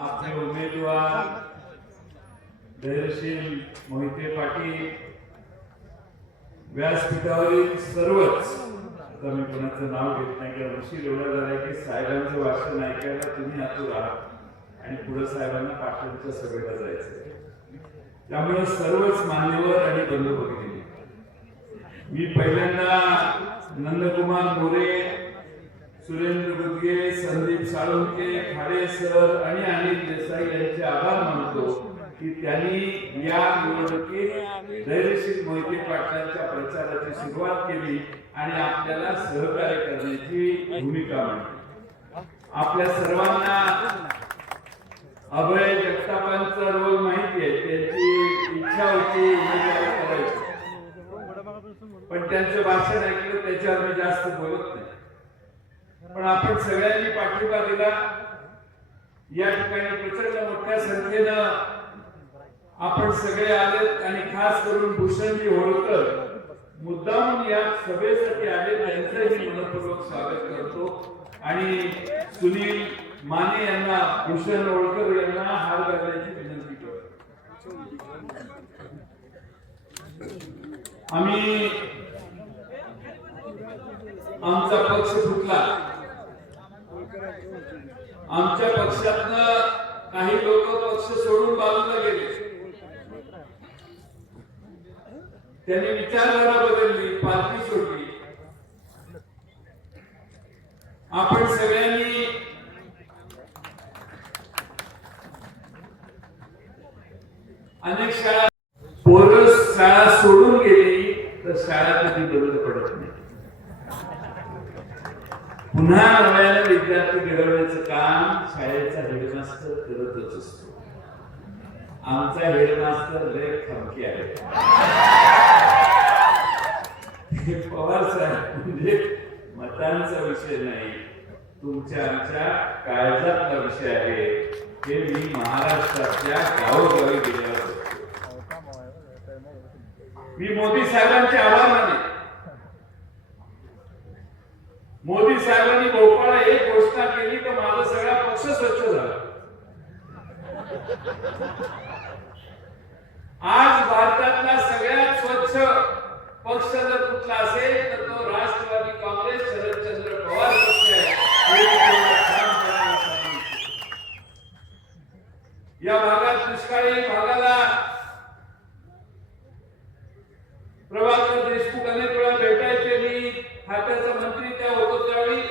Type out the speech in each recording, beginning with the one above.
आपले उमेदवार धैर्यशील मोहिते पाटील व्यासपीठावरील सर्वच आता मी कोणाचं नाव घेत नाही किंवा उशीर एवढा झाला की साहेबांचं वाचन ऐकायला तुम्ही आतुर आणि पुढं साहेबांना पाटणच्या सभेला जायचं त्यामुळे सर्वच मान्यवर आणि बंधू भगिनी. मी पहिल्यांदा नंदकुमार मोरे सुरेंद्र गुदगे संदीप साळुंके खाडे सर आणि अनिल देसाई यांचे आभार मानतो की त्यांनी या निवडणुकीत धैर्यशील मोहिते पाटलांच्या प्रचाराची सुरुवात केली आणि आपल्याला सहकार्य करण्याची भूमिका मांडली. आपल्या सर्वांना अभय जगतापांचा रोल माहिती आहे. त्यांची इच्छा होती उमेदवारी करायची. पण त्यांचं भाषण ऐकलं त्याच्यावर मी जास्त बोलत नाही. पण आपण सगळ्यांनी पाठिंबा दिला. या ठिकाणी प्रचंड मोठ्या संख्येनं आपण सगळे आले आणि खास करून भूषणजी होळकर मुद्दामून या सभेसाठी आले त्यांचंही मनपूर्वक स्वागत करतो. आणि सुनील माने यांना भूषण होळकर यांना हार घालण्याची विनंती करतो. आम्ही आमचा पक्ष फुटला आमच्या पक्षातनं काही लोक पक्ष सोडून बाजूला गेले. त्यांनी विचारधारा बदलली पार्टी सोडली. आपण सगळ्यांनी अनेक शाळा पोरस शाळा सोडून गेली तर शाळा कधी बंद पडत नाही. पुन्हा नव्याने विद्यार्थी घडवण्याचं काम शाळेचा हेडमास्टर करतच असतो. आमचा हेडमास्टर लय खमकी आहे. पवार साहेब म्हणजे मतांचा विषय नाही. तुमच्या आमच्या काळजातला विषय आहे. हे मी महाराष्ट्रातल्या गावोगावी गेल्यावर मी मोदी साहेबांचे आभार मानले मोदी साहेबांनी भोपाळला एक घोषणा केली तर माझा सगळा पक्ष स्वच्छ झाला आज भारतातला सगळ्यात स्वच्छ पक्ष जर कुठला असेल तर तो राष्ट्रवादी काँग्रेस शरदचंद्र पवार पक्ष आहे हे मी तुम्हाला ठामपणाने सांगतो. या भागात दुष्काळी भागाला प्रभाकर देशमुख अनेक वेळा भेटायचे मी खात्याचा मंत्री त्या होतो त्यावेळी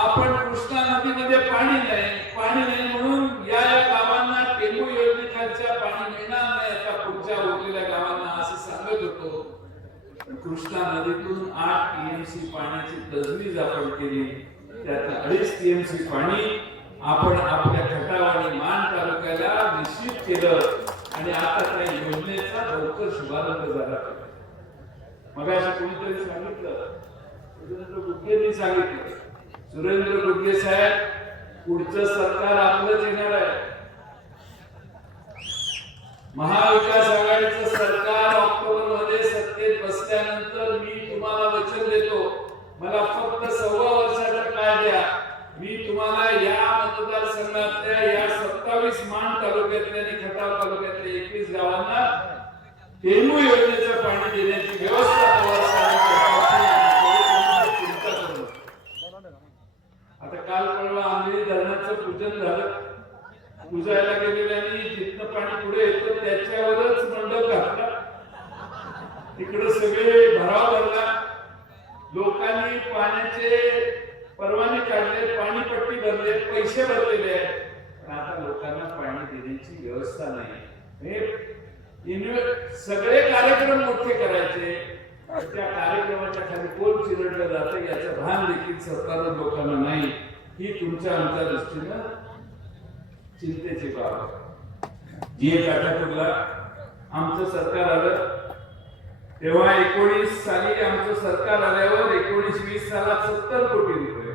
आपण कृष्णा नदीमध्ये पाणी नाही. पाणी नाही म्हणून या या गावांना टेंबू योजनेखालच्या पाणी मिळणार नाही आता पुढच्या उरलेल्या गावांना असं सांगत होतो. कृष्णा नदीतून आठ टीएमसी पाण्याची तजवीज आपण केली. त्यात अडीच टीएमसी पाणी आपण आपल्या खटाव आणि मान तालुक्याला निश्चित केलं. आणि आता त्या योजनेचा लवकर शुभारंभ झाला. मग असं कोणीतरी सांगितलं. सांगितलं. सुरेंद्र गुडगे साहेब पुढचं सरकार आपलंच येणार आहे. महाविकास आघाडीचं सरकार ऑक्टोबरमध्ये सत्तेत बसल्यानंतर मी तुम्हाला वचन देतो. मला फक्त सव्वा वर्षाचा काळ द्या. मी तुम्हाला या मतदारसंघातल्या या सत्तावीस मान तालुक्यातल्या आणि खटाव तालुक्यातल्या एकवीस गावांना टेंबू योजनेचं पाणी देण्याची व्यवस्था पवार साहेबांनी चिंता करू नका. आता काल परवा आंधळी धरणाचं झालं. पूजायला गेलेल्यानी जिथनं पाणी पुढे येतं त्याच्यावरच मंडप घातला. तिकडे सगळे भराव भरला. लोकांनी पाण्याचे परवाने काढले पाणी पट्टी भरले पैसे भरलेले आहेत. पण आता लोकांना पाणी देण्याची व्यवस्था नाही. हे सगळे कार्यक्रम मोठे करायचे. त्या कार्यक्रमाच्या खाली कोण चिरडलं जातं याचं भान देखील सरकार लोकांना नाही. ही तुमच्या आमच्या दृष्टीनं चिंतेची बाब आहे. जी एक काठापूरला आमचं सरकार आलं तेव्हा एकोणीस साली आमचं सरकार आल्यावर एकोणीस वीस सालात सत्तर कोटी रुपये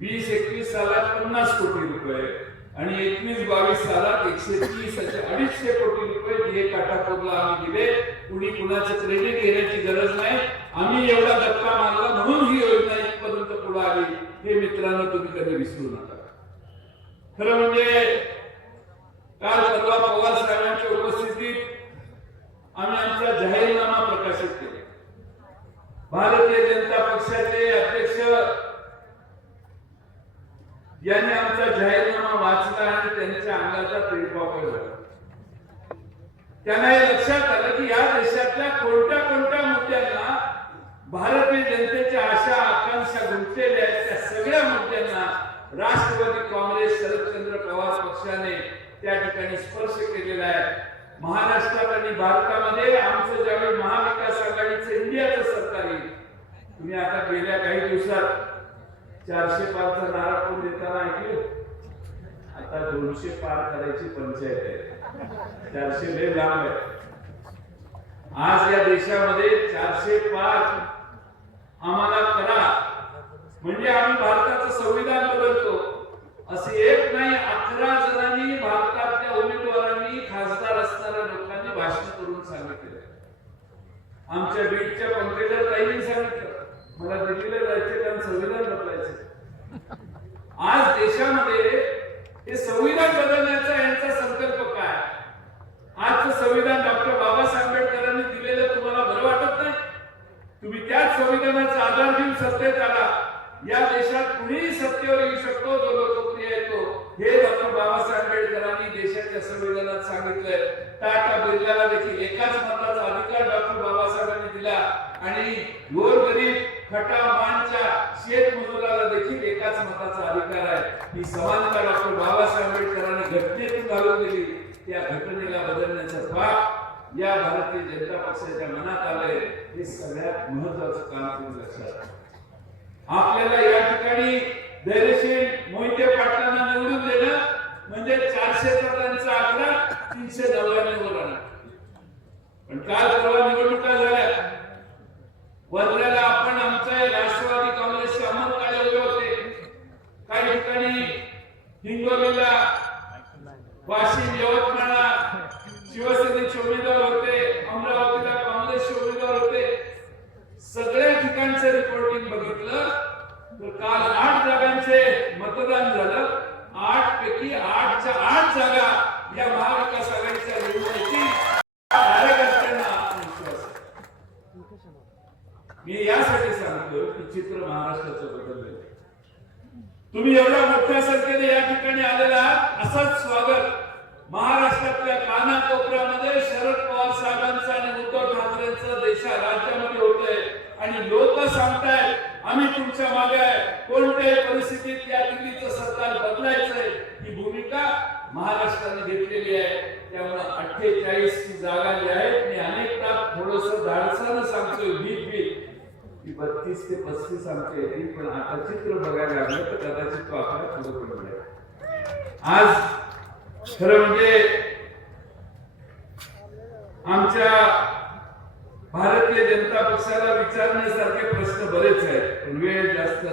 वीस एकवीस सालात पन्नास कोटी रुपये आणि एकवीस बावीस सालात एकशे तीस असे अडीचशे कोटी रुपये जे काटापूरला आम्ही दिले. कुणी कुणाचं क्रेडिट घेण्याची गरज नाही. आम्ही एवढा धक्का मारला म्हणून ही योजना इथपर्यंत पुढे आली. हे मित्रांनो तुम्ही कधी विसरू नका. खरं म्हणजे काल परवा पवार साहेबांच्या उपस्थितीत आम्ही आमचा जाहीरनामा प्रकाशित केला. भारतीय जनता पक्षाचे अध्यक्ष यांनी आमचा जाहीरनामा वाचला आणि त्यांच्या अंगाचा पेटवापर झाला त्यांना हे लक्षात आलं की या देशातल्या कोणत्या कोणत्या मुद्द्यांना भारतीय जनतेच्या आशा आकांक्षा गुंतलेल्या सगळ्या मुद्द्यांना राष्ट्रवादी काँग्रेस शरदचंद्र पवार पक्षाने त्या ठिकाणी स्पर्श केलेला आहे. महाराष्ट्रात आणि भारतामध्ये आमचं ज्यावेळी महाविकास आघाडीचं इंडियाचं सरकार येईल तुम्ही आता गेल्या काही दिवसात चारशे पारचा नारा कोण देताना ऐकले? आता दोनशे पार करायची पंचायत आहे. चारशे लय लांब आहे. आज या देशामध्ये चारशे पार आम्हाला करा. म्हणजे आम्ही भारताचं संविधान बदलतो. असे एक नाही अकरा जणांनी भारतातल्या उमेदवारांनी खासदार असणाऱ्या लोकांनी भाषण करून सांगितले आमच्या बीडच्या पंकजा ताईंनी सांगितलं. मला दिल्लीला जायचे कारण संविधान बदलायचे आज देशामध्ये हे संविधान बदलण्याचा यांचा संकल्प काय? आजचं संविधान डॉक्टर बाबासाहेब आंबेडकरांनी दिलेलं तुम्हाला बरं वाटत नाही? तुम्ही त्याच संविधानाचा आधार घेऊन सत्तेत आला. या देशात कुणीही सत्तेवर येऊ शकतो जो लोकप्रिय येतो हे डॉक्टर बाबासाहेब आंबेडकरांनी देशाच्या संविधानात सांगितलंय. टाटा बिर्लाला देखील एकाच मताचा अधिकार डॉक्टर बाबासाहेबांनी दिला. आणि गोरगरीब खटा मानच्या शेत मजुराला देखील एकाच मताचा अधिकार आहे. ही समानता डॉक्टर बाबासाहेब आंबेडकरांनी घटनेतून घालून दिली. त्या घटनेला बदलण्याचा भाग या भारतीय जनता पक्षाच्या मनात आलंय. हे सगळ्यात महत्वाचं काम तुम्ही लक्षात घ्या. आपल्याला या ठिकाणी धैर्यशील मोहिते पाटलांना निवडून देणं म्हणजे चारशेचा त्यांचा आकडा तीनशे नव्याण्णव आणणं. पण काल परवा निवडणुका झाल्या वर्ध्याला आपण आमचे राष्ट्रवादी काँग्रेसचे अमर काळे उभे होते काही ठिकाणी हिंगोलीला वाशिम यवतमाळला शिवसेनेचे उमेदवार होते अमरावतीला काँग्रेसचे उमेदवार होते सगळ्या ठिकाणचं रिपोर्टिंग बघितलं तर काल आठ जागांचे मतदान झालं. आठ पैकी आठच्या आठ जागा या महाविकास आघाडीच्या निवडून कार्यकर्त्यांना आत्मविश्वास मी यासाठी सांगतो की चित्र महाराष्ट्राचं बदललंय. तुम्ही एवढ्या मोठ्या संख्येने या ठिकाणी आलेला असंच स्वागत. महाराष्ट्रातल्या कानाकोपऱ्यामध्ये शरद पवार साहेबांचं आणि उद्धव ठाकरेंचं देशा राज्यामध्ये होतंय. आणि लोक सांगतायत आम्ही तुमच्या मागे आहे. कोणत्याही परिस्थितीत या दिल्लीचं सरकार बदलायचंय ही भूमिका महाराष्ट्राने घेतलेली आहे. त्यामुळे अठ्ठेचाळीस ची जागा जी आहे मी अनेकदा थोडस धाडसानं सांगतोय भीत भीत की बत्तीस ते पस्तीस आमच्या येतील पण आता चित्र बघायला लागलं तर कदाचित तो आपल्याला थोडं पडलं आज खरं म्हणजे आमच्या भारतीय जनता पक्षाला विचारण्यासारखे प्रश्न बरेच आहेत. पण वेळ जास्त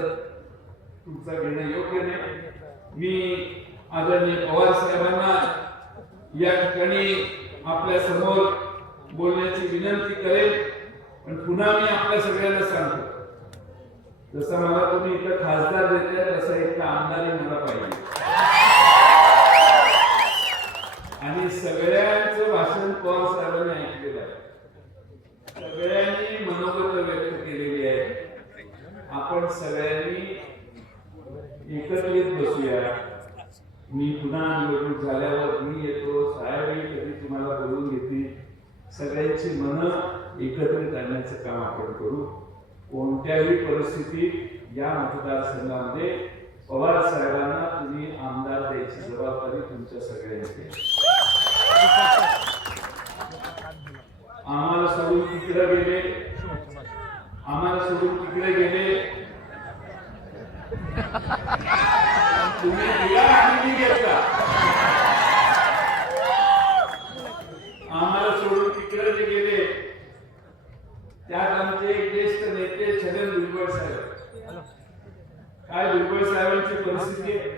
तुमचा घेणं योग्य नाही. मी आदरणीय पवार साहेबांना या ठिकाणी आपल्यासमोर बोलण्याची विनंती करेल. पण पुन्हा मी आपल्या सगळ्यांना सांगतो. जसं मला तुम्ही इथं खासदार देताय तसं इथं आमदारही मला पाहिजे. आणि सगळ्यांचं भाषण पवार साहेबांनी ऐकलेलं आहे. सगळ्यांनी मनोगत व्यक्त केलेली आहे. आपण सगळ्यांनी एकत्रित बसूया. मी पुन्हा निवडणूक झाल्यावर मी येतो. साहेबही कधी तुम्हाला बोलून घेते सगळ्यांची मन एकत्रित आणण्याचं काम आपण करू. कोणत्याही परिस्थितीत या मतदारसंघामध्ये पवार साहेबांना तुम्ही आमदार द्यायची जबाबदारी तुमच्या सगळ्यांची आम्हाला सोडून तिकडे गेले. आम्हाला सोडून तिकडे गेले. तुम्ही दिला आणि घेतला आम्हाला सोडून तिकडे जे गेले त्यात आमचे एक ज्येष्ठ नेते छगन भुजबळ साहेब. काय भुजबळ साहेबांची परिस्थिती आहे?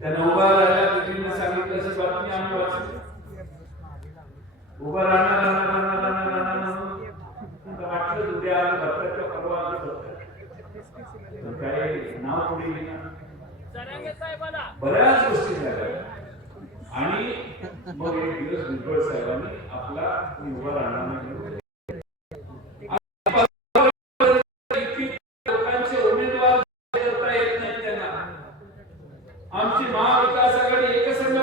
त्या उभा राहायला तिथीनं सांगितलं बातमी आम्ही वाचली. उभं राहणार राहणार राहणार राहणार राहणार वाटलं उद्या परवा आलं भरतात काही नाव पुढे बऱ्याच गोष्टी झाल्या. आणि मग एक दिवस भुजबळ साहेबांनी आपला उभा राहणार नाही म्हणून इतकी लोकांचे उमेदवार करता येत नाहीत त्यांना आमची महाविकास आघाडी एकसंघ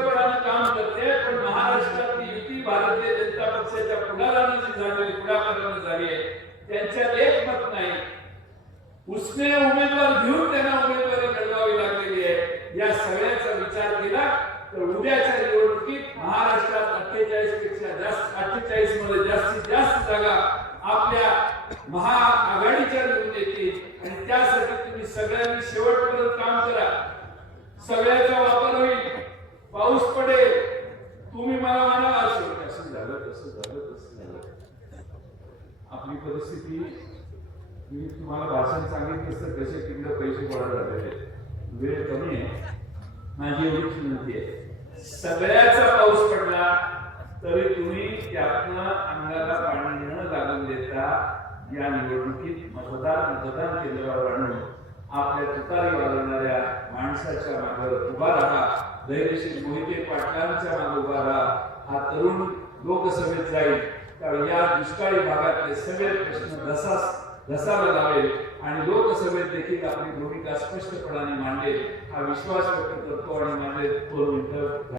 भारतीय जनता पक्षाच्या पुढाऱ्यानं जी झालेली पुढाकारानं झाली आहे त्यांच्यात एक मत नाही उसने उमेदवार घेऊन त्यांना उमेदवारी मिळवावी लागलेली आहे या सगळ्याचा विचार केला तर उद्याच्या निवडणुकीत महाराष्ट्रात अठ्ठेचाळीसपेक्षा जास्त अठ्ठेचाळीसमध्ये जास्तीत जास्त जागा आपल्या महाआघाडीच्या निवडून येतील. आणि त्यासाठी तुम्ही सगळ्यांनी शेवटपर्यंत काम करा. सगळ्याचा वापर होईल. पाऊस पडेल. तुम्ही मला म्हणा असं. असं झालं तसं झालं तसं झालं. आपली परिस्थिती मी तुम्हाला भाषण सांगितलं तर कसे किंवा पैसे गोळा झालेले आहेत. वेळ कमी आहे. माझी एवढीच विनंती आहे. सगळ्याचा पाऊस पडला तरी तुम्ही त्यातनं अंगाला पाणी न लागून देता. या निवडणुकीत मतदार मतदान केंद्रावर आणून आपल्या तुतारी वाजवणाऱ्या माणसाच्या मागे उभा राहा. धैर्यशील मोहिते पाटलांच्या मागे उभा राहा. हा तरुण लोकसभेत जाईल. कारण या दुष्काळी भागातले सगळे प्रश्न घसास घसाला लावेल आणि लोकसभेत देखील आपली भूमिका स्पष्टपणाने मांडेल. हा विश्वास व्यक्त करतो आणि माझे दोन मिनिटं